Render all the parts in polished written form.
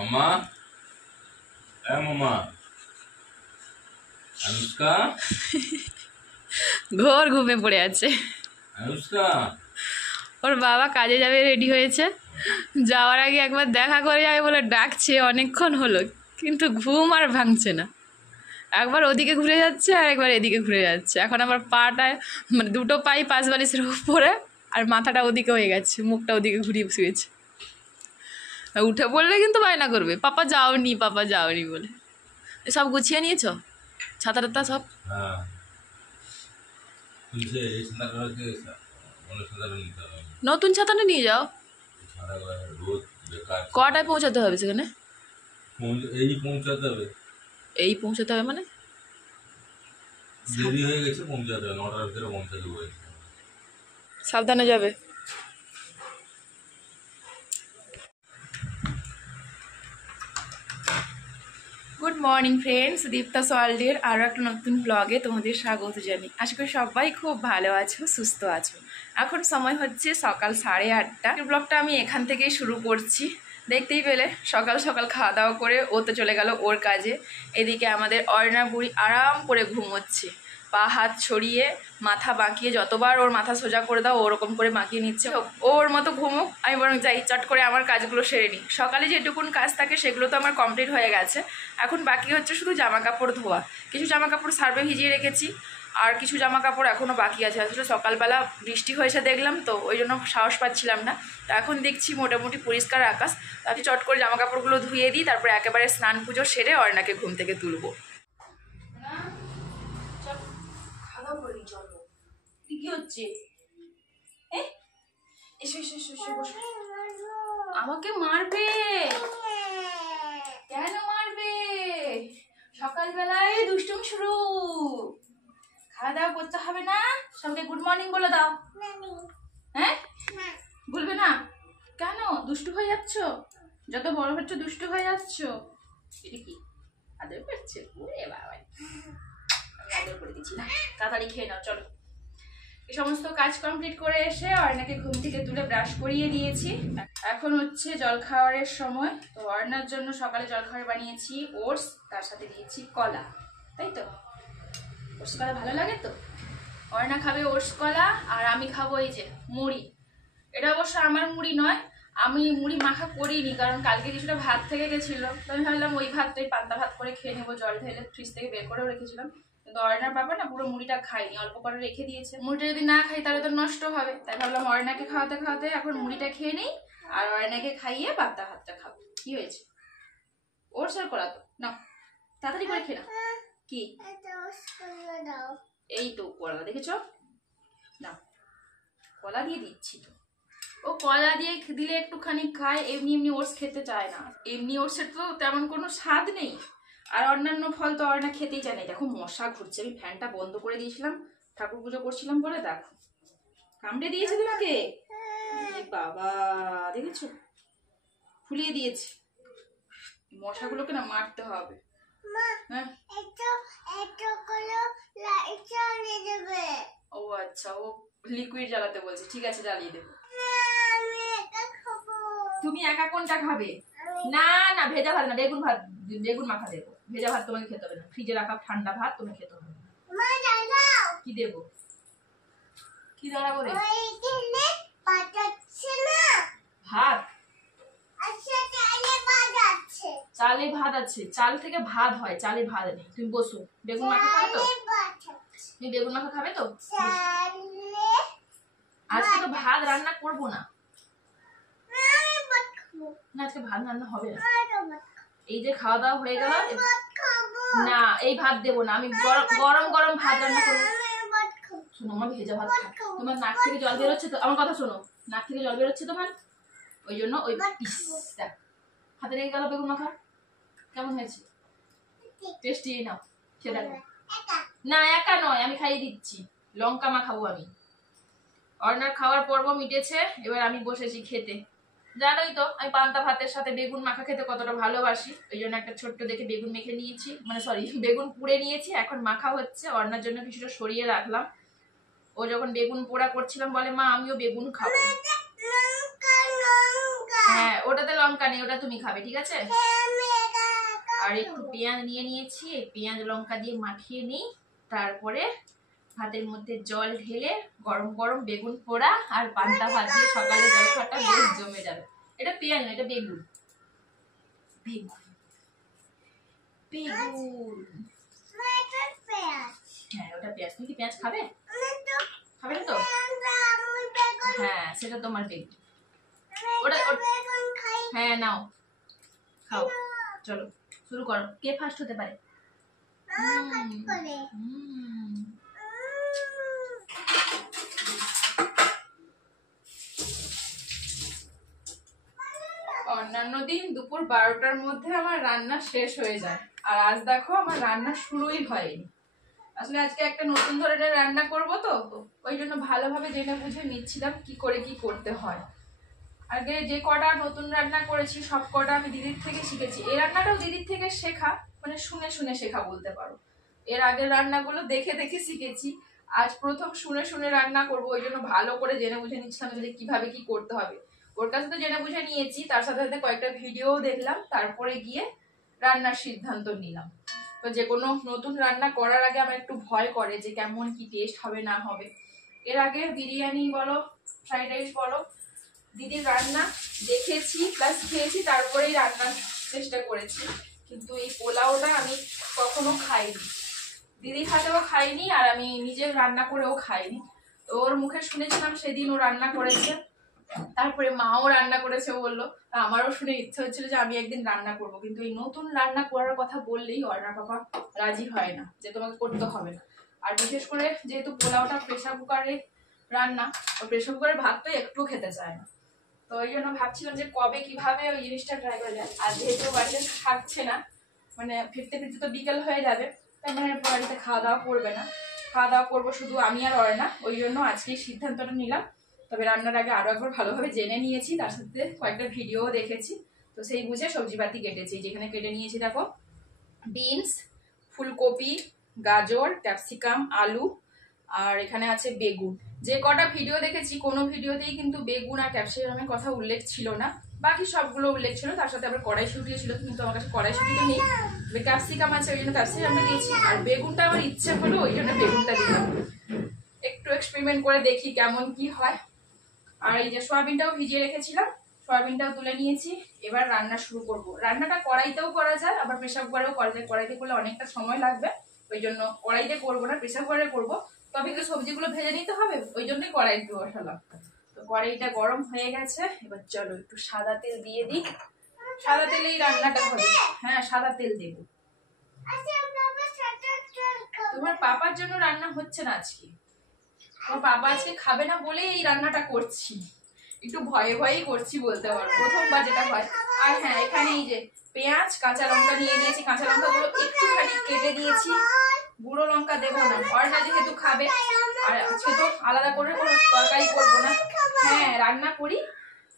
মামা মামা অনুষ্কা ঘোর ঘুমে পড়ে আছে। অনুষ্কা ওর বাবা কাজে যাবে, রেডি হয়েছে। যাওয়ার আগে একবার দেখা করে যাবে বলে ডাকছে, অনেকক্ষণ হলো, কিন্তু ঘুম আর ভাঙছে না। একবার ওদিকে ঘুরে যাচ্ছে আর একবার এদিকে ঘুরে যাচ্ছে। এখন আবার পাটায় মানে দুটো পাই পাশ বালিশের উপরে, আর মাথাটা ওদিকে হয়ে গেছে, মুখটা ওদিকে ঘুরিয়ে শুয়েছে। উঠে পড়লে কিন্তু বায়না করবে, পাপা যাওনি, পাপা যাওনি বলে। সব গুছিয়ে নিয়েছ, ছাতা টাতা সব? হ্যাঁ নতুন ছাতাটা নিয়ে যাও। কটায় পৌঁছাতে হবে সেখানে? এই পৌঁছাতে হবে। এই পৌঁছাতে হবে মানে দেরি হয়ে গেছে, পৌঁছাতে হবে 9টার ভিতরে পৌঁছাতে হবে। সাবধানে যাবে। গুড মর্নিং ফ্রেন্ডস, দীপ্তা ওয়ার্ল্ডের আরও একটা নতুন ব্লগে তোমাদের স্বাগত জানাই। আশা করি সবাই খুব ভালো আছো, সুস্থ আছো। এখন সময় হচ্ছে সকাল 8:30। ব্লগটা আমি এখান থেকেই শুরু করছি। দেখতেই পেলে সকাল সকাল খাওয়া দাওয়া করে ও তো চলে গেল ওর কাজে। এদিকে আমাদের অর্ণা বুড়ি আরাম করে ঘুমোচ্ছে, পা হাত ছড়িয়ে মাথা বাঁকিয়ে, যতবার ওর মাথা সোজা করে দাও ওরকম করে বাঁকিয়ে নিচ্ছে। ওর মতো ঘুমুক, আমি বরং যাই চট করে আমার কাজগুলো সেরে নিই। সকালে যেটুকুন কাজ থাকে সেগুলো তো আমার কমপ্লিট হয়ে গেছে। এখন বাকি হচ্ছে শুধু জামা কাপড় ধোয়া। কিছু জামা কাপড় সার্ফে ভিজিয়ে রেখেছি, আর কিছু জামা কাপড় এখনও বাকি আছে। আসলে সকালবেলা বৃষ্টি হয়েছে দেখলাম, তো ওই জন্য সাহস পাচ্ছিলাম না। তো এখন দেখছি মোটামুটি পরিষ্কার আকাশ, তাতে চট করে জামা কাপড়গুলো ধুয়ে দিই, তারপরে একেবারে স্নান পুজো সেরে অর্ণাকে ঘুম থেকে তুলবো। কি হচ্ছে? এসো এসো এসো এসো, বসো। আমাকে মারবে? কেন মারবে? সকালবেলায় দুষ্টুমি শুরু। খাওয়া দাওয়া করতে হবে না? সবাইকে গুড মর্নিং বলে দাও। হ্যাঁ, বলবে না কেন? দুষ্টু হয়ে যাচ্ছ, যত বড় হচ্ছে দুষ্টু হয়ে যাচ্ছ। এটা কি আদর করছে? ওরে বাবা, আমি আদর করে দিচ্ছি না। তাড়াতাড়ি খেয়ে নাও, চলো। এই সমস্ত কাজ কমপ্লিট করে এসে অর্ণাকে ঘুম থেকে তুলে ব্রাশ করিয়ে দিয়েছি। এখন হচ্ছে জলখাবারের সময়। তো অর্ণার জন্য সকালে জলখাবার বানিয়েছি ওটস, তার সাথে দিয়েছি কলা। তাই তো, ওটস কলা ভালো লাগে তো। অর্ণা খাবে ওটস কলা, আর আমি খাবো এই যে মুড়ি। এটা অবশ্য আমার মুড়ি নয়, আমি মুড়ি মাখা করিনি, কারণ কালকে কিছুটা ভাত থেকে গেছিলো। তো আমি ভাবলাম ওই ভাতটাই পান্তা ভাত করে খেয়ে নেবো, জল ঢেলে ফ্রিজ থেকে বের করেও রেখেছিলাম। কিন্তু অর্ণার বাবা না পুরো মুড়িটা খায়নি, অল্প করে রেখে দিয়েছে। মুড়িটা যদি না খাই তাহলে তো নষ্ট হবে, তাই ভাবলাম অর্ণাকে খাওয়াতে খাওয়াতে এখন মুড়িটা খেয়ে নেই, আর অর্ণাকে খাইয়ে পান্তা ভাতটা খাবো। কি হয়েছে? ওর সার করা তো না, তাড়াতাড়ি করে খেয়ে নাও। কি এই তো কলা, দেখেছো না? কলা দিয়ে দিচ্ছি তো। ও কলা দিয়ে দিলে একটুখানি খায়, এমনি এমনি ওটস খেতে চায় না। এমনি ওটসের তো তেমন কোনো স্বাদ নেই, আর অন্যান্য ফল তো অর্ণা খেতেই চায় না। দেখো মশা ঘুরছে, আমি ফ্যানটা বন্ধ করে দিয়েছিলাম, ঠাকুর পুজো করছিলাম বলে। দেখো কামড়ে দিয়েছে তোমাকে? বাবা, দেখেছো ফুলিয়ে দিয়েছে। মশাগুলোকে না মারতে হবে। হ্যাঁ, ও আচ্ছা, ও লিকুইড জ্বালাতে বলছে। ঠিক আছে, জ্বালিয়ে দেবো। তুমি একা কোনটা খাবে? না না, ভেজা ভাত না, বেগুন ভাত, বেগুন মাখা দেবো। ভেজা ভাত তোমাকে খেতে হবে না, ফ্রিজে রাখা ঠান্ডা ভাত তুমি খেতে হবে। কি দেবো? কি দাঁড়াবো রে? ভাত? চালে ভাত আছে, চাল থেকে ভাত হয়, চালে ভাত নেই। তুমি বসো, বেগুন মাখা খাবে তো? তুমি বেগুন মাখা খাবে তো? আজকে তো ভাত রান্না করবো না, আজকে ভাত রান্না হবে না। এই যে খাওয়া দাওয়া হয়ে গেল না, এই ভাত দেবো না আমি, গরম গরম ভাত রান্না করবো। শোনো, আমার ভেজা ভাত খাও। তোমার নাক থেকে জল বেরোচ্ছে তো, আমার কথা শোনো, নাক থেকে জল বেরোচ্ছে তোমার, ওই জন্য ওই হাতে লেগে গেল বেগুন মাখা। কেমন হয়েছে? টেস্টি? নাও খেয়ে দেখো। না একা নয়, আমি খাইয়ে দিচ্ছি, লঙ্কা মাখাবো আমি। অর্ণার খাওয়ার পর্ব মিটেছে, এবার আমি বসেছি খেতে। জানোই তো আমি পান্তা ভাতের সাথে বেগুন মাখা খেতে কতটা ভালোবাসি, ওই জন্য একটা ছোট্ট দেখে বেগুন মেখে নিয়েছি, মানে সরি বেগুন পুড়ে নিয়েছি। এখন মাখা হচ্ছে, অর্ণার জন্য কিছুটা সরিয়ে রাখলাম। ও যখন বেগুন পোড়া করছিলাম বলে মা আমিও বেগুন খাবো। হ্যাঁ ওটাতে লঙ্কা নেই, ওটা তুমি খাবে, ঠিক আছে। আর একটু পেঁয়াজ নিয়ে নিয়েছি, পেঁয়াজ লঙ্কা দিয়ে মাখিয়ে নিই, তারপরে ভাতের মধ্যে জল ঢেলে গরম গরম বেগুন পোড়া আর পান্তা ভাত দিয়ে সকালে জলখাবারটা বেশ জমে যাবে। এটা পেঁয়াজ না, এটা বেগুন। বেগুন বেগুন হ্যাঁ ওটা পেঁয়াজ। তুমি কি পেঁয়াজ খাবে? খাবে না তো? হ্যাঁ সেটা তোমার বেগুন। ওটা হ্যাঁ নাও খাও। চলো শুরু করো, কে ফার্স্ট হতে পারে? অন্যান্য দিন দুপুর 12টার মধ্যে আমার রান্না শেষ হয়ে যায়, আর আজ দেখো আমার রান্না শুরুই হয়নি। আসলে আজকে একটা নতুন ধরনের রান্না করব, তো ওই জন্য ভালোভাবে জেনে বুঝে নিচ্ছিলাম কি করে কি করতে হয়। আগে যে কটা নতুন রান্না করেছি সব কটা আমি দিদির থেকে শিখেছি। এই রান্নাটাও দিদির থেকে শেখা, মানে শুনে শুনে শেখা বলতে পারো। এর আগের রান্নাগুলো দেখে দেখে শিখেছি, আজ প্রথম শুনে শুনে রান্না করব, ওই জন্য ভালো করে জেনে বুঝে নিচ্ছিলাম যে কিভাবে কি করতে হবে। ওর কাছে তো জেনে বুঝে নিয়েছি, তার সাথে সাথে কয়েকটা ভিডিও দেখলাম, তারপরে গিয়ে রান্নার সিদ্ধান্ত নিলাম। তো যে কোনো নতুন রান্না করার আগে আমার একটু ভয় করে যে কেমন কি টেস্ট হবে না হবে। এর আগে বিরিয়ানি বলো, ফ্রাইড রাইস বলো, দিদির রান্না দেখেছি প্লাস খেয়েছি, তারপরেই রান্নার চেষ্টা করেছি। কিন্তু এই পোলাওটা আমি কখনো খাইনি, দিদির হাতেও খাইনি, আর আমি নিজের রান্না করেও খাইনি। তো ওর মুখে শুনেছিলাম সেদিন ও রান্না করেছে, তারপরে মাও রান্না করেছে বললো, আমারও শুনে ইচ্ছে হচ্ছিল যে আমি একদিন রান্না করব। কিন্তু এই নতুন রান্না করার কথা বললেই অর্ণার পাপা রাজি হয় না, যে তোমাকে করতে হবে না। আর বিশেষ করে যেহেতু পোলাওটা প্রেসার কুকারে রান্না, ও প্রেসার কুকারের ভাত তো একটু খেতে চায় না। তো ওই জন্য ভাবছিলাম যে কবে কিভাবে ওই জিনিসটা ট্রাই করা যায়। আর যেহেতু বাড়িতে থাকছে না, মানে ফিরতে ফিরতে তো বিকেল হয়ে যাবে, তার মানে বাড়িতে খাওয়া দাওয়া করবে না, খাওয়া দাওয়া করবো শুধু আমি আর অর্ণা। ওই জন্য আজকে সিদ্ধান্তটা নিলাম। তবে রান্নার আগে আরো একবার ভালোভাবে জেনে নিয়েছি, তার সাথে কয়েকটা ভিডিও দেখেছি। তো সেই বুঝে সবজিপাতি কেটেছি। যেখানে কেটে নিয়েছি দেখো, বিনস, ফুলকপি, গাজর, ক্যাপসিকাম, আলু, আর এখানে আছে বেগুন। যে কটা ভিডিও দেখেছি কোনো ভিডিওতেই কিন্তু বেগুন আর ক্যাপসিকামের কথা উল্লেখ ছিল না, বাকি সবগুলো উল্লেখ ছিল। তার সাথে আবার কড়াইশুঁটিও ছিল, কিন্তু আমার কাছে কড়াইশুঁটিটা নেই, ক্যাপসিকাম আছে ওই জন্য ক্যাপসিকামটা দিয়েছি। আর বেগুনটা আমার ইচ্ছে হলো ওই জন্য বেগুনটা দিলাম। একটু এক্সপেরিমেন্ট করে দেখি কেমন কি হয়। আর এই যে সয়াবিনটাও ভিজিয়ে রেখেছিলাম, সয়াবিনটাও তুলে নিয়েছি। এবার রান্না শুরু করব। রান্নাটা কড়াইতেও করা যায়, আবার প্রেসার কুকারেও করা যায়। কড়াইতে করলে অনেকটা সময় লাগবে, ওই জন্য কড়াইতে করবো না, প্রেসার কুকারে করবো। তবে কিন্তু সবজিগুলো ভেজে নিতে হবে, ওই জন্যই কড়াইতে বসালাম। তো কড়াইটা গরম হয়ে গেছে, এবার চলো একটু সাদা তেল দিয়ে দিই। সাদা তেলেই রান্নাটা হবে। হ্যাঁ সাদা তেল দেব। তোমার পাপার জন্য রান্না হচ্ছে না আজকে, তোমার পাপা আজকে খাবে না বলেই এই রান্নাটা করছি। একটু ভয়ে ভয়েই করছি বলতে পারো, প্রথমবার যেটা হয়। আর হ্যাঁ এখানে এই যে পেঁয়াজ কাঁচা লঙ্কা নিয়ে নিয়েছি, কাঁচা লঙ্কাগুলো একটুখানি কেটে দিয়েছি, গুঁড়ো লঙ্কা দেবো না, অর্ণা যেহেতু খাবে। আর আজকে তো আলাদা করে কোনো তরকারি করবো না, হ্যাঁ রান্না করি।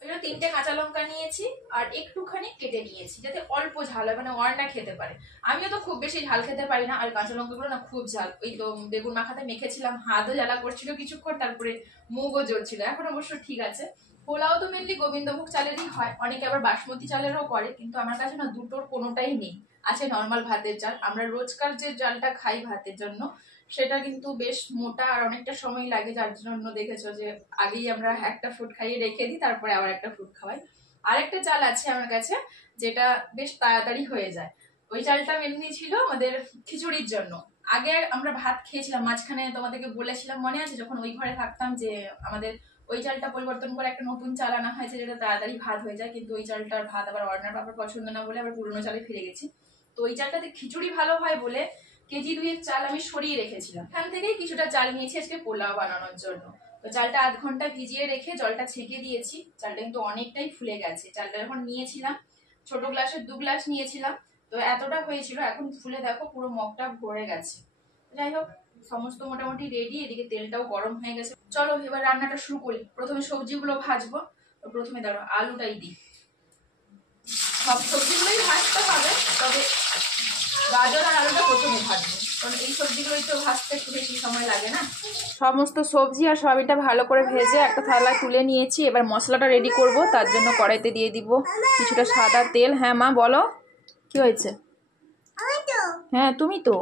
ওই জন্য 3টে কাঁচা লঙ্কা নিয়েছি আর একটুখানি কেটে নিয়েছি, যাতে অল্প ঝাল হয়, মানে অর্ণা খেতে পারে। আমিও তো খুব বেশি ঝাল খেতে পারি না, আর কাঁচা লঙ্কাগুলো না খুব ঝাল। ওই তো বেগুন মাখাতে মেখেছিলাম, হাতও জ্বালা করছিল কিছুক্ষণ, তারপরে মুগও জ্বলছিল, এখন অবশ্য ঠিক আছে। পোলাও তো মেনলি গোবিন্দভোগ চালেরই হয়, অনেকে আবার বাসমতি চালেরও করে, কিন্তু আমার কাছে না দুটোর কোনোটাই নেই, আছে নর্মাল ভাতের চাল। আমরা রোজকার যে চালটা খাই ভাতের জন্য, সেটা কিন্তু বেশ মোটা আর অনেকটা সময় লাগে, যার জন্য দেখেছো যে আগেই আমরা একটা ফুড খাইয়ে রেখে দিই, তারপরে আবার একটা ফুড খাওয়াই। আরেকটা চাল আছে আমার কাছে যেটা বেশ তাড়াতাড়ি হয়ে যায়, ওই চালটা মেনলি ছিল আমাদের খিচুড়ির জন্য। আগে আমরা ভাত খেয়েছিলাম, মাঝখানে তোমাদেরকে বলেছিলাম মনে আছে যখন ওই ঘরে থাকতাম, যে আমাদের ওই চালটা পরিবর্তন করে একটা নতুন চাল আনা হয়েছে যেটা তাড়াতাড়ি ভাত হয়ে যায়। কিন্তু ওই চালটার ভাত আবার অর্ণার বাবার পছন্দ না বলে আবার পুরোনো চালে ফিরে গেছি। তো ওই চালটাতে খিচুড়ি ভালো হয় বলে কেজি 2 চাল আমি সরিয়ে রেখেছিলাম, এখান থেকেই কিছুটা চাল নিয়েছি আজকে পোলাও বানানোর জন্য। তো চালটা আধ ঘন্টা ভিজিয়ে রেখে জলটা ছেঁকে দিয়েছি। চালটা কিন্তু অনেকটাই ফুলে গেছে। চালটা যখন নিয়েছিলাম ছোট গ্লাসের 2 গ্লাস নিয়েছিলাম, তো এতটা হয়েছিল, এখন ফুলে দেখো পুরো মগটা ভরে গেছে। যাই হোক সমস্ত মোটামুটি রেডি, এদিকে তেলটাও গরম হয়ে গেছে। চলো এবার রান্নাটা শুরু করি। প্রথমে সবজিগুলো ভাজবো, তো প্রথমে দাঁড়ো আলুটাই দিই। সব সবজিগুলোই ভাজতে হবে, তবে গাজর আর আলুটা প্রথমে ভাজবো। কারণ এই সবজিগুলোই তো ভাজতে একটু বেশি সময় লাগে না। সমস্ত সবজি আর সয়াবিনটা ভালো করে ভেজে একটা থালায় তুলে নিয়েছি। এবার মশলাটা রেডি করব, তার জন্য কড়াইতে দিয়ে দিব কিছুটা সাদা তেল। হ্যাঁ মা বলো, কি হয়েছে? হ্যাঁ তুমি তো।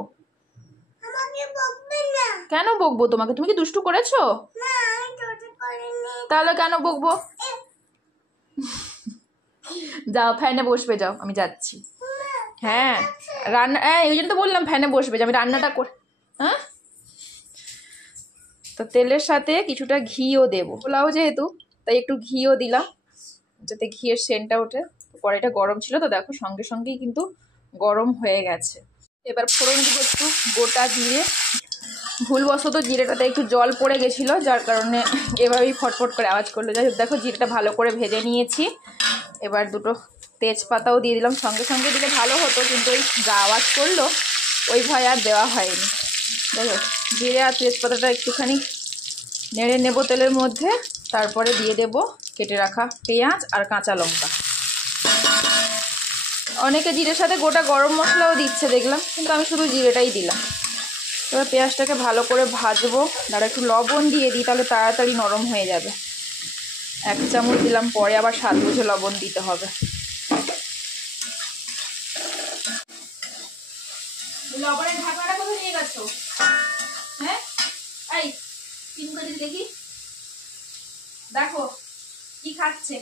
কেন বকবো তোমাকে? তুমি কি দুষ্টু করেছো? তাহলে কেন বকবো? যাও ফ্যানে বসবে, যাও আমি যাচ্ছি। হ্যাঁ রান্না, ওই জন্য তো বললাম ফ্যানে বসবে, যে আমি রান্নাটা করে। হ্যাঁ তো তেলের সাথে কিছুটা ঘিও দেবো, পোলাও যেহেতু তাই একটু ঘিও দিলাম যাতে ঘিয়ের সেন্টটা ওঠে। কড়াইটা গরম ছিল তো দেখো সঙ্গে সঙ্গেই কিন্তু গরম হয়ে গেছে। এবার ফোড়ন দিব একটু গোটা জিরে। ভুলবশত জিরেটাতে একটু জল পড়ে গেছিলো, যার কারণে এভাবেই ফটফট করে আওয়াজ করলো। যাই হোক দেখো জিরেটা ভালো করে ভেজে নিয়েছি। এবার দুটো তেজপাতাও দিয়ে দিলাম, সঙ্গে সঙ্গে দিলে ভালো হতো কিন্তু ওই যা আওয়াজ করলো ওই ভয় আর দেওয়া হয়নি। যাই হোক জিরে আর তেজপাতাটা একটুখানি নেড়ে নেব তেলের মধ্যে, তারপরে দিয়ে দেব কেটে রাখা পেঁয়াজ আর কাঁচা লঙ্কা। অনেকে জিরের সাথে গোটা গরম মশলাও দিচ্ছে দেখলাম, কিন্তু আমি শুধু জিরেটাই দিলাম। এবার পেঁয়াজটাকে ভালো করে ভাজবো, আর একটু লবণ দিয়ে দিই তাহলে তাড়াতাড়ি নরম হয়ে যাবে। 1 চামচ দিলাম, পরে আবার স্বাদ বুঝে লবণ দিতে হবে। লবণের ঢাকনাটা কোথায় নিয়ে গেছো? হ্যাঁ এই চিন করে দেখি, দেখো কি খাচ্ছে,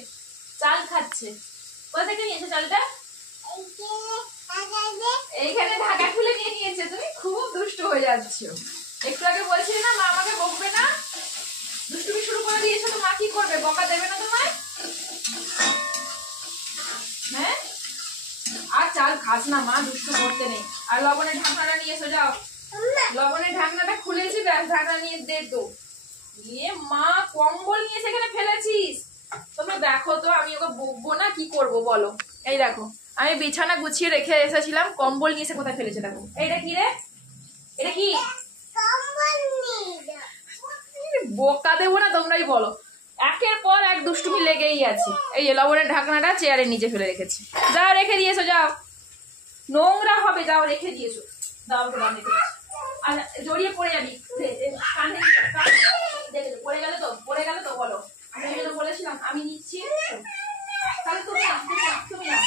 চাল খাচ্ছে। কোথা থেকে নিয়েছো চালটা? এইখানে ঢাকা খুলে নিয়ে নিয়েছে। তুমি খুব দুষ্ট হয়ে যাচ্ছ। একটু আগে বলছিলে না মা আমাকে বকবে না, দুষ্টুমি শুরু করে দিয়েছো তো মা কি করবে? বকা দেবে না তোমায়? হ্যাঁ আর চাল খাস না মা, দুষ্টু করতে নেই। আর লবণের ঢাকনাটা নিয়ে এসো, যাও। লবণের ঢাকনাটা খুলেছি, ঢাকনা নিয়ে দে তো। ইয়ে মা কম্বল নিয়ে সেখানে ফেলেছিস। তোমরা দেখো তো, আমি ওকে বকবো না কি করব বলো? এই দেখো আমি বিছানা গুছিয়ে রেখে এসেছিলাম, কম্বল নিয়ে এসে কোথায় ফেলেছে দেখো। এইটা কি রে? এটা কি? বোকা দেবো না, তোমরাই বলো। একের পর এক দুষ্টুমি লেগেই আছে। এই যে লবণের ঢাকনাটা চেয়ারের নিচে ফেলে রেখেছি, যাও রেখে দিয়েছো, যাও নোংরা হবে, যাও রেখে দিয়েছো। দাও আর জড়িয়ে পড়ে যাবি, পড়ে গেলে তো বলো। আমি বলেছিলাম আমি নিচ্ছি, তাহলে তুমি তুমি না।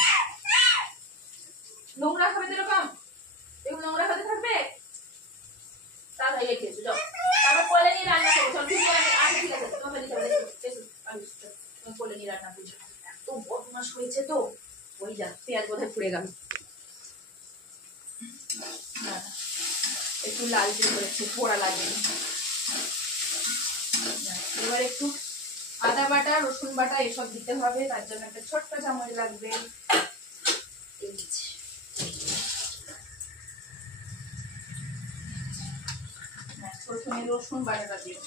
নোংরা খাবে তো এরকম, এগুলো নোংরা খাতে থাকবে। তাহলে রেখে দিয়েছো, যাও। তারপর কোলে নিয়ে রান্না করো, চল ঠিক আছে তোমাকে দিতে হবে। তুমি কোলে নিয়ে রান্না করছো, এত বদমাশ হয়েছে তো। ওই যা পেঁয়াজ বোধহয় পুড়ে গেল, একটু লালচে করেছে, পোড়া লাগেনি। এবার একটু আদা বাটা রসুন বাটা এসব দিতে হবে, তার জন্য একটা ছোট্ট চামচ লাগবে। প্রথমে রসুন বাটাটা দিব,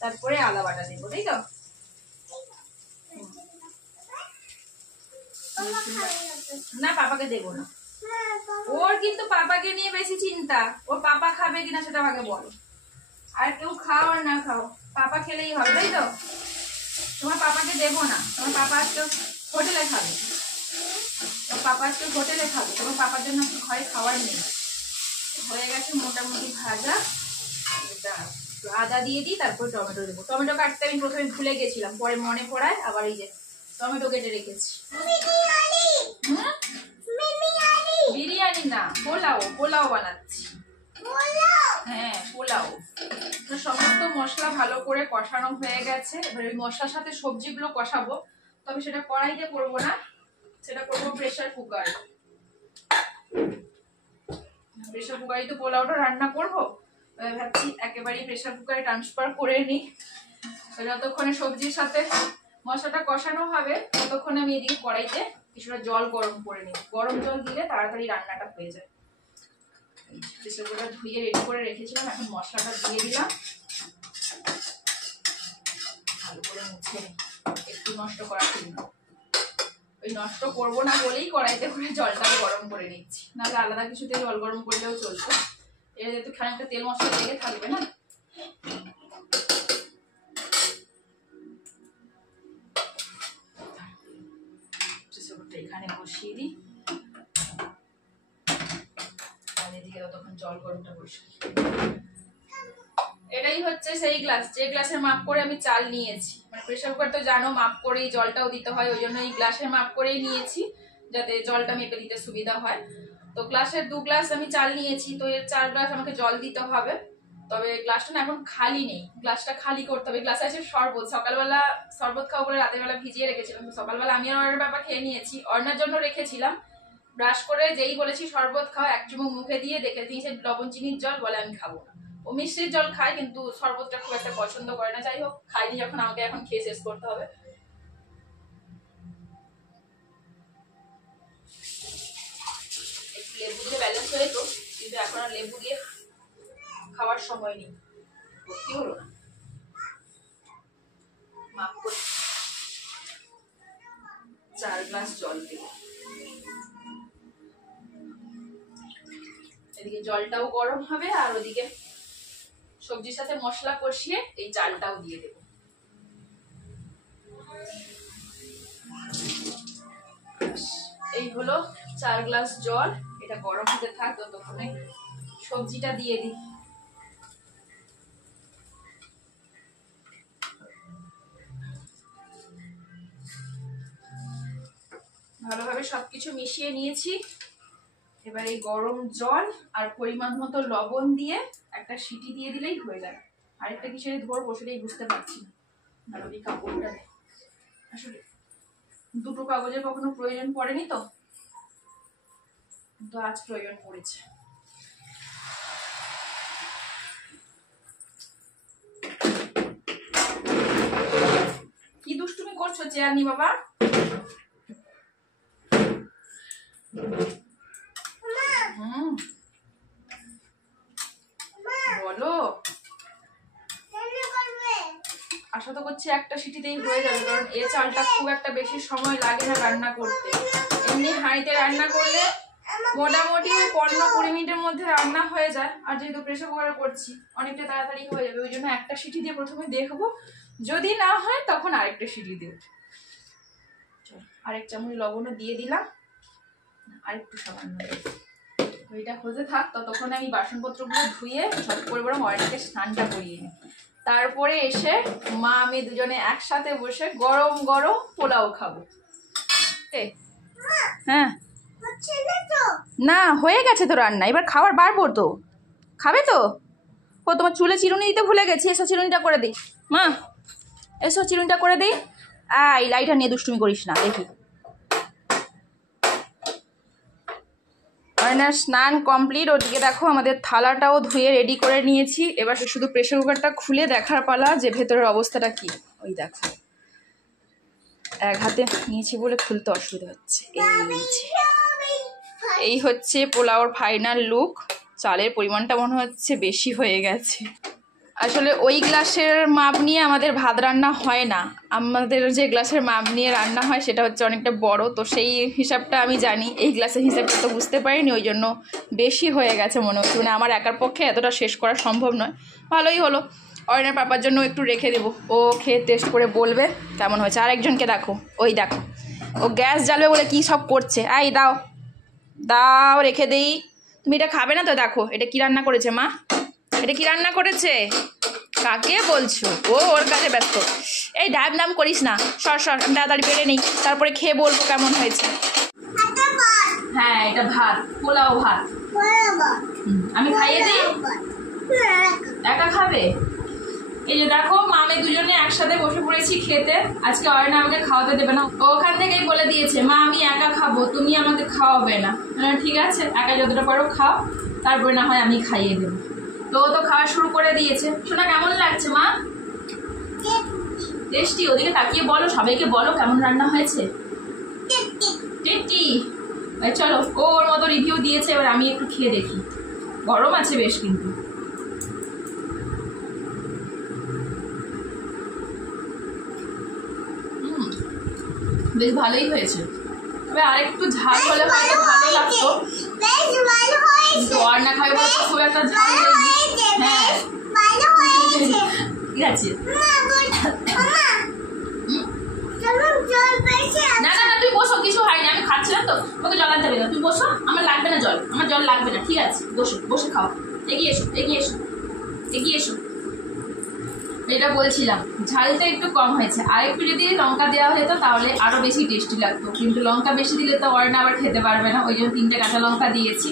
তারপরে আদা বাটা দেবো, তাই তো? না পাপাকে দেবো না, ওর কিন্তু পাপাকে নিয়ে বেশি চিন্তা। ওর পাপা খাবে কিনা সেটা আমাকে বলো। আর কেউ খাও আর না খাও, পাপা খেলেই হবে, তাই তো? তোমার পাপাকে দেবো না, তোমার পাপা আজকে হোটেলে খাবে। পাপা আজকে হোটেলে খাবে, তোমার পাপার জন্য ঘরে খাওয়ার নেই। হয়ে গেছে মোটামুটি ভাজা। আদা দিয়ে দিই, তারপর টমেটো দেবো। টমেটো কাটতে আমি প্রথমে ভুলে গেছিলাম, পরে মনে পড়ায় আবার এই যে টমেটো কেটে রেখেছি। বিরিয়ানি না, পোলাও বানাচ্ছি। হ্যাঁ পোলাও। সমস্ত মশলা ভালো করে কষানো হয়ে গেছে। এবার ওই মশলার সাথে সবজিগুলো কষাবো, তবে সেটা কড়াইতে করবো না, সেটা করবো প্রেসার কুকারে। প্রেসার কুকারে তো পোলাওটা রান্না করবো, ভাবছি একেবারেই প্রেসার কুকারে ট্রান্সফার করে নিই। যতক্ষণে সবজির সাথে মশলাটা কষানো হবে ততক্ষণে আমি এদিকে কড়াইতে কিছুটা জল গরম করে নিই। গরম জল দিলে তাড়াতাড়ি রান্নাটা হয়ে যায়। প্রেসার কুকারটা ধুয়ে রেডি করে রেখেছিলাম, এখন মশলাটা দিয়ে দিলাম। ভালো করে মুছে নিই, একটু নষ্ট করা ঠিক না। ওই নষ্ট করবো না বলেই কড়াইতে করে জলটা গরম করে নিচ্ছি, নাহলে আলাদা কিছুতে জল গরম করলেও চলতো। এর যেহেতু খানিকটা তেল মশলা লেগে থাকবে না। এখানে বসিয়ে দিই, দিয়ে দাও, তখন জল গরমটা বসে। এটাই হচ্ছে সেই গ্লাস, যে গ্লাসের মাপ করে আমি চাল নিয়েছি। মানে প্রেসার কুকার তো জানো মাপ করেই জলটাও দিতে হয়, ওই জন্য এই গ্লাসের মাপ করেই নিয়েছি যাতে জলটা মেপে দিতে সুবিধা হয়। তো গ্লাসের 2 গ্লাস আমি চাল নিয়েছি, তো এর 4 গ্লাস আমাকে জল দিতে হবে। তবে গ্লাসটা না এখন খালি নেই, গ্লাসটা খালি করতে হবে। গ্লাসে আছে শরবত, সকালবেলা শরবত খাবো বলে রাতের বেলা ভিজিয়ে রেখেছিলাম। সকালবেলা আমি আর অর্ণার বাবা খেয়ে নিয়েছি, অর্ণার জন্য রেখেছিলাম। ব্রাশ করে যেই বলেছি শরবত খাও, এক চুমুক মুখে দিয়ে দেখে দিয়েছে লবণ চিনির জল, বলে আমি খাবো না। ও মিষ্টির জল খায় কিন্তু শরবতটা খুব একটা পছন্দ করে না। যাই হোক, খাইনি যখন, আমাকে এখন খেয়ে শেষ করতে হবে। একটু লেবু দিয়ে ব্যালেন্স হয়ে তো, কিন্তু এখন আর লেবু দিয়ে খাওয়ার সময় নেই। ভর্তি হলো না, মাপ করে 4 গ্লাস জল দেব। এদিকে জলটাও গরম হবে আর ওদিকে সবজির সাথে মশলা কষিয়ে এই চালটাও দিয়ে দেব। এই হলো 4 গ্লাস জল, এটা গরম হতে থাক, ততক্ষণে সবজিটা দিয়ে দিই। ভালোভাবে সবকিছু মিশিয়ে নিয়েছি। এবার এই গরম জল আর পরিমাণ মতো লবণ দিয়ে একটা সিটি দিয়ে দিলেই হয়ে যাবে। আরেকটা কিসের ধরবো সেটাই বুঝতে পারছি না। ভালো এই কাপড়টা নেই, আসলে 2টো কাগজের কখনো প্রয়োজন পড়েনি তো, কিন্তু আজ প্রয়োজন পড়েছে। কি দুষ্টুমি করছো চেয়ার নি বাবা? বলো। আশা তো করছি একটা সিটিতেই হয়ে যাবে, কারণ এই চালটা খুব একটা বেশি সময় লাগে না রান্না করতে। এমনি হাঁড়িতে রান্না করলে মোটামুটি 15-20 মিনিটের মধ্যে রান্না হয়ে যায়, আর যেহেতু প্রেসার কুকারে করছি অনেকটা তাড়াতাড়ি হয়ে যাবে। ওই জন্য একটা সিটি দিয়ে প্রথমে দেখবো, যদি না হয় তখন আরেকটা সিটি দেব। আরেক চামচ লবণও দিয়ে দিলাম, আরেকটু সামান্য। ওইটা হতে থাক, ততক্ষণ আমি বাসনপত্রগুলো ধুয়ে ঝট করে বরং অর্ণাকে স্নানটা করিয়ে নিই। তারপরে এসে মা আমি দুজনে একসাথে বসে গরম গরম পোলাও খাবো। হ্যাঁ না, হয়ে গেছে তো রান্না, এবার খাবার বাড়বো তো। খাবে তো? ও তোমার চুলে চিরুনি দিতে ভুলে গেছি, এসো চিরুনিটা করে দিই। মা এসো চিরুনিটা করে দিই। এই লাইটার নিয়ে দুষ্টুমি করিস না, দেখি। অর্ণার স্নান কমপ্লিট। ওদিকে দেখো আমাদের থালাটাও ধুয়ে রেডি করে নিয়েছি। এবার শুধু প্রেসার কুকারটা খুলে দেখার পালা যে ভেতরের অবস্থাটা কি। ওই দেখো, এক হাতে নিয়েছি বলে খুলতে অসুবিধা হচ্ছে। এই হচ্ছে পোলাওর ফাইনাল লুক। চালের পরিমাণটা মনে হচ্ছে বেশি হয়ে গেছে। আসলে ওই গ্লাসের মাপ নিয়ে আমাদের ভাত রান্না হয় না, আমাদের যে গ্লাসের মাপ নিয়ে রান্না হয় সেটা হচ্ছে অনেকটা বড়, তো সেই হিসাবটা আমি জানি। এই গ্লাসের হিসাবটা তো বুঝতে পারিনি, ওই জন্য বেশি হয়ে গেছে মনে হচ্ছে। মানে আমার একার পক্ষে এতটা শেষ করা সম্ভব নয়। ভালোই হলো, অর্ণার পাপার জন্য একটু রেখে দেবো, ও খেয়ে টেস্ট করে বলবে কেমন হয়েছে। আরেকজনকে দেখো, ওই দেখো ও গ্যাস জ্বালবে বলে কি সব করছে। এই দাও দাও, রেখে দেই। তুমি এটা খাবে না তো? দেখো এটা কি রান্না করেছে মা, এটা কি রান্না করেছে? কাকে বলছো? ও ওর কাছে ব্যস্ত। এই ডাব নাম করিস না, সর সর, আমি তাড়াতাড়ি বেড়ে নেই, তারপরে খেয়ে বলবো কেমন হয়েছে। হ্যাঁ এটা ভাত, পোলাও ভাত। আমি খাইয়ে দিই, একা খাবে? এই যে দেখো মামে দুজনে একসাথে বসে পড়েছি খেতে। আজকে অর্ণা আমাকে খাওয়াতে দেবে না, ও ওখান থেকেই বলে দিয়েছে মা আমি একা খাবো, তুমি আমাকে খাওয়াবে না। ঠিক আছে, একা যতটা পারো খাও, তারপরে না হয় আমি খাইয়ে দেবো। তো ও তো খাওয়া শুরু করে দিয়েছে। শোনা কেমন লাগছে মা? টেস্টি। ওদিকে তাকিয়ে বলো, সবাইকে বলো কেমন রান্না হয়েছে। টেস্টি। চলো, ও ওর মতো রিভিউ দিয়েছে, এবার আমি একটু খেয়ে দেখি। গরম আছে বেশ, কিন্তু বেশ ভালোই হয়েছে। তবে আরেকটু ঝাল হলে হয়তো ভালো লাগতো, কিন্তু অর্ণা খাবে বলে খুব একটা ঝাল হয়নি। হ্যাঁ ঠিক আছে। না না না, তুই বসো, কিছু হয়নি, আমি খাচ্ছিলাম তো, তোকে জল আনতে হবে না, তুই বসো, আমার লাগবে না জল। জল, আমার জল লাগবে না, ঠিক আছে? বসো, বসে খাও। এগিয়ে এসো, এগিয়ে এসো, এগিয়ে এসো। এটা বলছিলাম, ঝালটা একটু কম হয়েছে, আর একটু যদি লঙ্কা দেওয়া হতো তাহলে আরো বেশি টেস্টি লাগতো, কিন্তু লঙ্কা বেশি দিলে তো অর্ণা আবার খেতে পারবে না, ওই জন্য 3টে কাঁচা লঙ্কা দিয়েছি,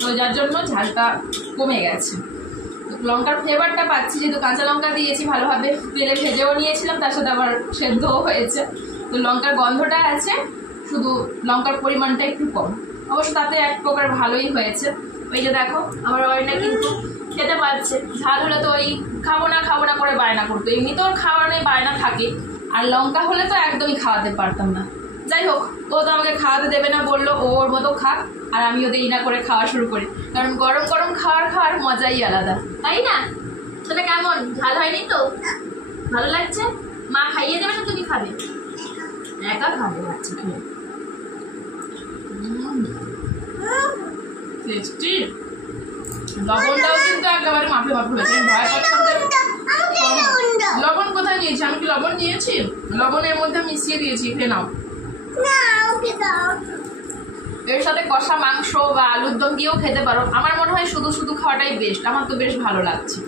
তো যার জন্য ঝালটা কমে গেছে। লঙ্কার ফ্লেভারটা পাচ্ছি যেহেতু কাঁচা লঙ্কা দিয়েছি, ভালোভাবে তেলে ভেজেও নিয়েছিলাম, তার সাথে আবার সেদ্ধও হয়েছে, তো লঙ্কার গন্ধটা আছে, শুধু লঙ্কার পরিমাণটা একটু কম। অবশ্য তাতে এক প্রকার ভালোই হয়েছে। ওই যে দেখো আমার অর্ণা কিন্তু খেতে পারছে, ঝাল হলে তো ওই খাবো না করে বায়না করতো, এমনিতেও ওর খাওয়ার নেই বায়না থাকে, আর লঙ্কা হলে তো একদমই খাওয়াতে পারতাম না। যাই হোক, ও তো আমাকে খাওয়াতে দেবে না, বললো ওর মতো খাক, আর আমিও দেই না করে খাওয়া শুরু করি, কারণ গরম গরম খাওয়ার মজাই আলাদা, তাই না? সেটা কেমন, ঝাল হয়নি তো? ভালো লাগছে? মা খাইয়ে দেবে না তুমি খাবে? একা খাবে? আচ্ছা, টেস্টি। লবণটাও কিন্তু একেবারে মাপে মাপে হয়েছে, আমি ভয় করতাম লবণ কোথায় নিয়েছি, আমি কি লবণ নিয়েছি? লবণের মধ্যে মিশিয়ে দিয়েছি, খেয়ে নাও। এর সাথে কষা মাংস বা আলুর দম দিয়েও খেতে পারো, আমার মনে হয় শুধু শুধু খাওয়াটাই বেস্ট, আমার তো বেশ ভালো লাগছে।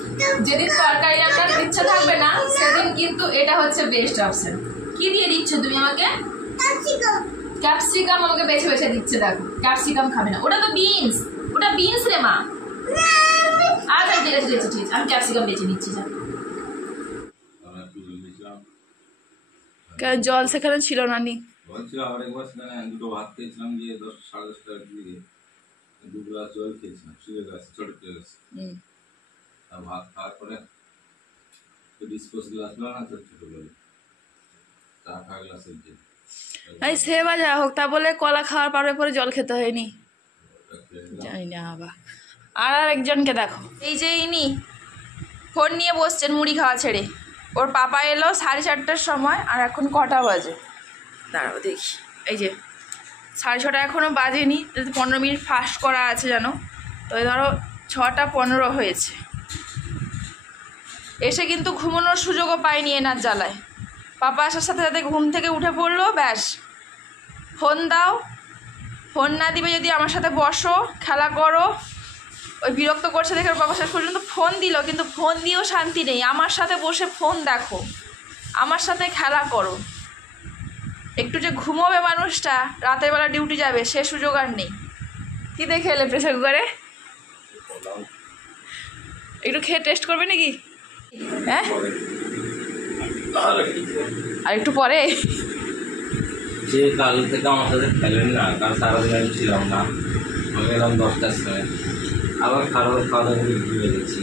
যেদিন তরকারি রান্নার ইচ্ছা থাকবে না সেদিন কিন্তু এটা হচ্ছে বেস্ট অপশন। কি দিয়ে দিচ্ছ তুমি আমাকে? ক্যাপসিকাম আমাকে বেছে বেছে দিচ্ছে, দেখো ক্যাপসিকাম খাবে না, ওটা তো বিনস, ওটা বিনস রে মা। আচ্ছা ঠিক আছে, ঠিক আছে, আমি ক্যাপসিকাম বেছে দিচ্ছি। জল সেখানে ছিল না নি, বলছিলাম আবার একবার সেখানে দুটো ভাত খেয়েছিলাম, গিয়ে 10-10:30টার দিকে 2 গ্লাস জল খেয়েছিলাম, শুয়ে গেছে ছোট গ্লাস, আর ভাত খাওয়ার পরে ডিসপোজ গ্লাস না ছোট ছোট গুলো চা খাওয়া গ্লাসের যে এই সেবা যা হোক, তা বলে কলা খাওয়ার পরে জল খেতে হয়নি, জানি না। আবার আর একজনকে দেখো, এই যে ইনি ফোন নিয়ে বসছেন মুড়ি খাওয়া ছেড়ে, ওর পাপা এলো 4:30টার সময়, আর এখন কটা বাজে দাঁড়াও দেখি, এই যে 6:30 এখনও বাজেনি, 15 মিনিট ফাস্ট করা আছে জানো, তো ধরো 6:15 হয়েছে, এসে কিন্তু ঘুমানোর সুযোগও পাইনি এনার জ্বালায়। পাপা আসার সাথে সাথে ঘুম থেকে উঠে পড়লো, ব্যাস ফোন দাও, ফোন না দিবে যদি আমার সাথে বসো খেলা করো, ওই বিরক্ত করছে দেখে বাবা শেষ পর্যন্ত ফোন দিল, কিন্তু ফোন দিয়েও শান্তি নেই, আমার সাথে বসে ফোন দেখো, আমার সাথে খেলা করো, একটু যে ঘুমোবে মানুষটা, রাতের বেলা ডিউটি যাবে সে সুযোগ আর নেই। কী দেখে এলে প্রেসার কুকারে? একটু খেয়ে টেস্ট করবে নাকি? হ্যাঁ, আর একটু পরে। যে কাল থেকে আমার সাথে খেলেন না, কাল সারাদিন আমি ছিলাম না, আমি এলাম 10টার সময়, আবার খাওয়া দাওয়া করে ঘুরে গেছি।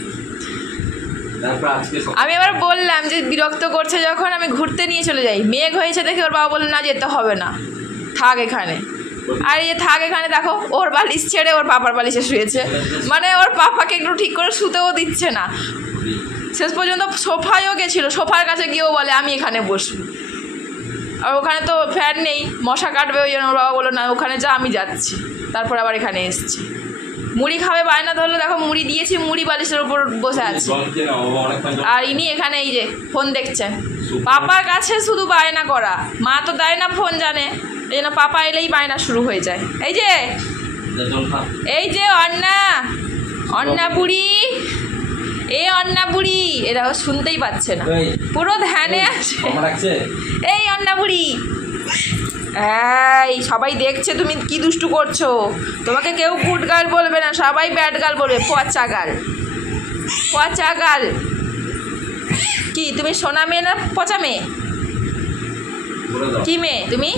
তারপর আজকে আমি আবার বললাম যে বিরক্ত করছে যখন, আমি ঘুরতে নিয়ে চলে যাই, মেঘ হয়েছে দেখে ওর বাবা বললেন না যেতে হবে না, থাক এখানে। আর এই যে থাক এখানে, দেখো ওর বালিশ ছেড়ে ওর পাপার বালিশে শুয়েছে, মানে ওর পাপাকে একটু ঠিক করে শুতেও দিচ্ছে না, শেষ পর্যন্ত সোফায়ও গেছিলো, সোফার কাছে গিয়েও বলে আমি এখানে বসবো, আর ওখানে তো ফ্যান নেই, মশা কাটবে, ওই জন্য ওর বাবা বললো না ওখানে যা, আমি যাচ্ছি। তারপর আবার এখানে এসছি, মুড়ি খাবে বায়না ধরলো, দেখো মুড়ি দিয়েছি, মুড়ি বালিশের উপর বসে আছে, আর ইনি এখানে এই যে ফোন দেখছেন, পাপার কাছে শুধু বায়না করা, মা তো দেয় না ফোন জানে, এই জন্য পাপা এলেই বায়না শুরু হয়ে যায়। এই যে অন্না বুড়ি, এই অন্না বুড়ি, এরা শুনতেই পাচ্ছে না, পুরো ধ্যানে আছে, এই অন্না বুড়ি, এই সবাই দেখছে তুমি কি দুষ্টু করছো, তোমাকে কেউ গুড গার্ল বলবে না, সবাই ব্যাড গার্ল বলবে, পচা গার্ল। কি তুমি সোনা মেয়ে না পচা মেয়ে? কি মেয়ে তুমি?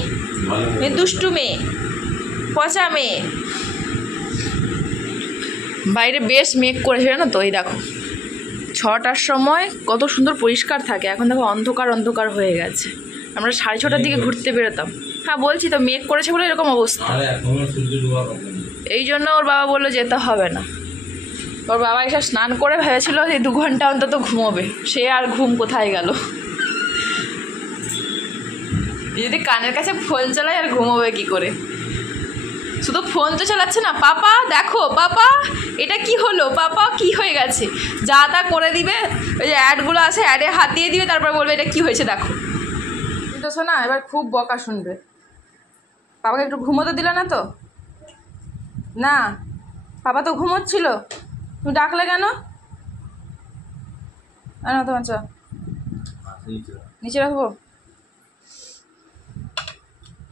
দুষ্টু মেয়ে, পচা মেয়ে। বাইরে বেশ মেঘ করেছে জানো তো, এই দেখো 6টার সময় কত সুন্দর পরিষ্কার থাকে, এখন দেখো অন্ধকার হয়ে গেছে, আমরা 6:30টার দিকে ঘুরতে বেরোতাম। হ্যাঁ বলছি তো, মেঘ করেছে বলে এরকম অবস্থা, এই জন্য ওর বাবা বললো যেতে হবে না। ওর বাবা এসে স্নান করে ভেবেছিল যে 2 ঘন্টা অন্তত ঘুমোবে, সে আর ঘুম কোথায় গেল, যদি কানের কাছে ফোন চালায় আর ঘুমোবে কি করে? শুধু ফোন তো চালাচ্ছে না, পাপা দেখো, পাপা এটা কি হলো, পাপা কি হয়ে গেছে, যা তা করে দিবে, ওই যে অ্যাডগুলো আছে অ্যাডে হাত দিয়ে দিবে, তারপর বলবে এটা কি হয়েছে দেখো। তো শোনা এবার খুব বকা শুনবে, বাবাকে একটু ঘুমোতে দিলে না তো, না পাপা তো ঘুমোচ্ছিল, তুমি ডাকলে কেন? না তোমার চা নিচে রাখবো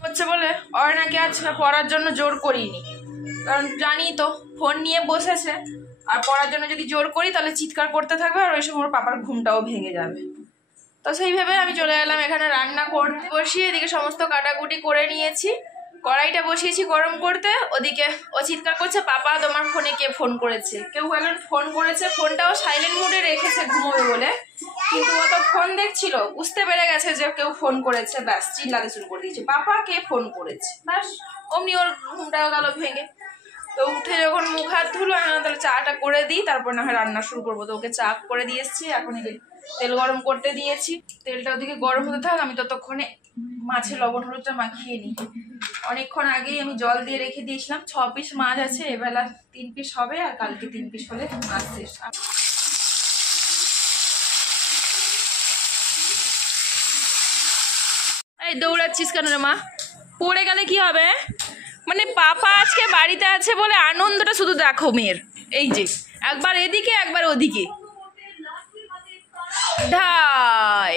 হচ্ছে বলে অর্ণাকে আজ পড়ার জন্য জোর করিনি, কারণ জানি তো ফোন নিয়ে বসেছে, আর পড়ার জন্য যদি জোর করি তাহলে চিৎকার করতে থাকবে, আর ওই সময় ওর পাপার ঘুমটাও ভেঙে যাবে। তো সেইভাবে আমি চলে এলাম এখানে রান্না করতে বসিয়ে, এদিকে সমস্ত কাটাকুটি করে নিয়েছি, কড়াইটা বসিয়েছি গরম করতে। ওদিকে ও চিৎকার করছে, পাপা তোমার ফোনে কে ফোন করেছে, কেউ একজন ফোন করেছে, ফোনটাও সাইলেন্ট মোডে রেখেছে ঘুমোবে বলে, কিন্তু ও তো ফোন দেখছিল, বুঝতে পেরে গেছে যে কেউ ফোন করেছে, ব্যাস চিল্লাতে শুরু করে দিয়েছে পাপা কে ফোন করেছে, ব্যাস অমনি ওর ঘুমটাও গেল ভেঙে। তো উঠে যখন মুখ হাত ধুলো, তাহলে চাটা করে দিই, তারপর না হয় রান্না শুরু করবো। তো ওকে চা করে দিয়ে এসছি, এখন তেল গরম করতে দিয়েছি, তেলটা ওদিকে গরম হতে থাক, আমি ততক্ষণে মাছে লবণ হলুদটা মাখিয়ে নিই। অনেকক্ষণ আগেই আমি জল দিয়ে রেখে দিয়েছিলাম, 6 পিস মাছ আছে, এবেলা 3 পিস হবে, আর কালকে 3 পিস হলে মাছ শেষ। এই দৌড়াচ্ছিস কেন রে মা, পড়ে গেলে কি হবে? মানে পাপা আজকে বাড়িতে আছে বলে আনন্দটা শুধু দেখো মেয়ের, এই যে একবার এদিকে একবার ওদিকে ঢাই।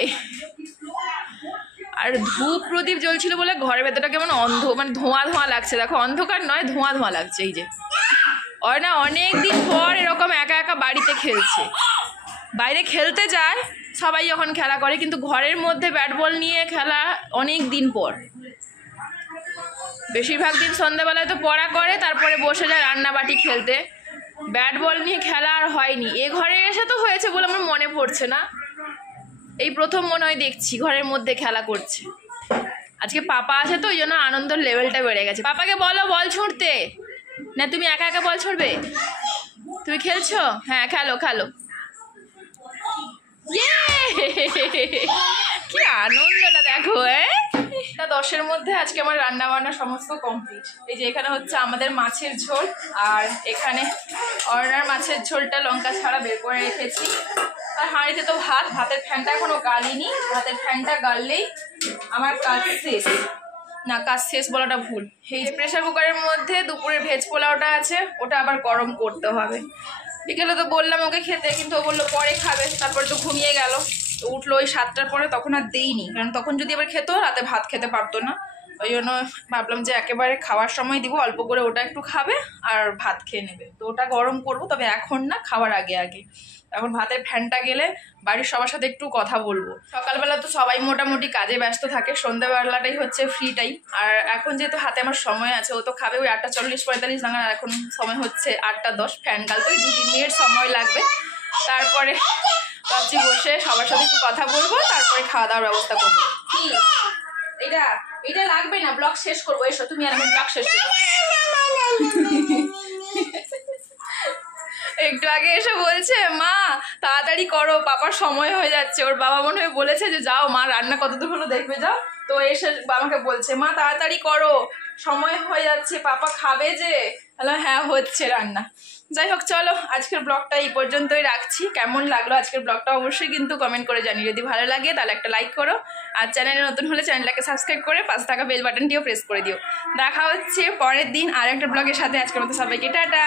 আর ধূপ প্রদীপ জ্বলছিল বলে ঘরের ভেতরটা কেমন মানে ধোঁয়া ধোঁয়া লাগছে, দেখো অন্ধকার নয় ধোঁয়া ধোঁয়া লাগছে। এই যে অর্ণা অনেক দিন পর এরকম একা একা বাড়িতে খেলছে, বাইরে খেলতে যায় সবাই যখন খেলা করে, কিন্তু ঘরের মধ্যে ব্যাট বল নিয়ে খেলা অনেক দিন পর। বেশিরভাগ দিন সন্ধ্যাবেলায় তো পড়া করে, তারপরে বসে যায় রান্নাবাটি খেলতে, ব্যাট বল নিয়ে খেলা আর হয়নি। এ ঘরে এসে তো হয়েছে বলে আমার মনে পড়ছে না, এই প্রথম মনে হয় দেখছি ঘরের মধ্যে খেলা করছে। আজকে পাপা আছে তো ওই জন্য আনন্দের লেভেলটা বেড়ে গেছে। পাপাকে বলো বল ছুঁড়তে, না তুমি একা একা বল ছুঁড়বে? তুমি খেলছো? হ্যাঁ খেলো খেলো। কি আনন্দটা দেখো। 10-এর মধ্যে আজকে আমার রান্না বান্না সমস্ত কমপ্লিট। এই যে এখানে হচ্ছে আমাদের মাছের ঝোল, আর এখানে অর্ণার মাছের ঝোলটা লঙ্কা ছাড়া বের করে রেখেছি, আর হাঁড়িতে তো ভাতের ফ্যানটা এখনো গালিনি, ভাতের ফ্যানটা গাললেই আমার কাজ শেষ। না কাজ শেষ বলাটা ভুল, এই প্রেসার কুকারের মধ্যে দুপুরের ভেজ পোলাওটা আছে, ওটা আবার গরম করতে হবে। বিকেলে তো বললাম ওকে খেতে, কিন্তু ও বললো পরে খাবে, তারপরে তো ঘুমিয়ে গেল। তো উঠলো ওই 7টার পরে, তখন আর দেইনি, কারণ তখন যদি আবার খেতো রাতে ভাত খেতে পারতো না, ওই জন্য ভাবলাম যে একেবারে খাওয়ার সময় দিব, অল্প করে ওটা একটু খাবে আর ভাত খেয়ে নেবে। তো ওটা গরম করবো, তবে এখন না, খাওয়ার আগে আগে। এখন ভাতের ফ্যানটা গেলে বাড়ির সবার সাথে একটু কথা বলবো। সকালবেলা তো সবাই মোটামুটি কাজে ব্যস্ত থাকে, সন্ধ্যাবেলাটাই হচ্ছে ফ্রি টাইম। আর এখন যেহেতু হাতে আমার সময় আছে, ও তো খাবে ওই 8:40-45 নাগাদ, এখন সময় হচ্ছে 8:10, ফ্যান গালতে 2-3 মিনিট সময় লাগবে। তারপরে ভাবছি বসে সবার সাথে একটু কথা বলবো, তারপরে খাওয়া দাওয়ার ব্যবস্থা করবো। কি এটা লাগবে না, ব্লগ শেষ করবো, এসো তুমি আর আমি ব্লগ শেষ করবো। একটু আগে এসে বলছে মা তাড়াতাড়ি করো, পাপার সময় হয়ে যাচ্ছে। ওর বাবা মনে হয় বলেছে যে যাও মা রান্না কতদূর হলো দেখবে যাও, তো এসে আমাকে বলছে মা তাড়াতাড়ি করো, সময় হয়ে যাচ্ছে, পাপা খাবে যে। হ্যালো, হ্যাঁ হচ্ছে রান্না। যাই হোক চলো, আজকের ব্লগটা এই পর্যন্তই রাখছি। কেমন লাগলো আজকের ব্লগটা অবশ্যই কিন্তু কমেন্ট করে জানিয়ে, যদি ভালো লাগে তাহলে একটা লাইক করো, আর চ্যানেলে নতুন হলে চ্যানেলটাকে সাবস্ক্রাইব করে পাশে থাকা বেল বাটনটিও প্রেস করে দিও। দেখা হচ্ছে পরের দিন আর একটা ব্লগের সাথে। আজকের মতো সবাইকে টাটা।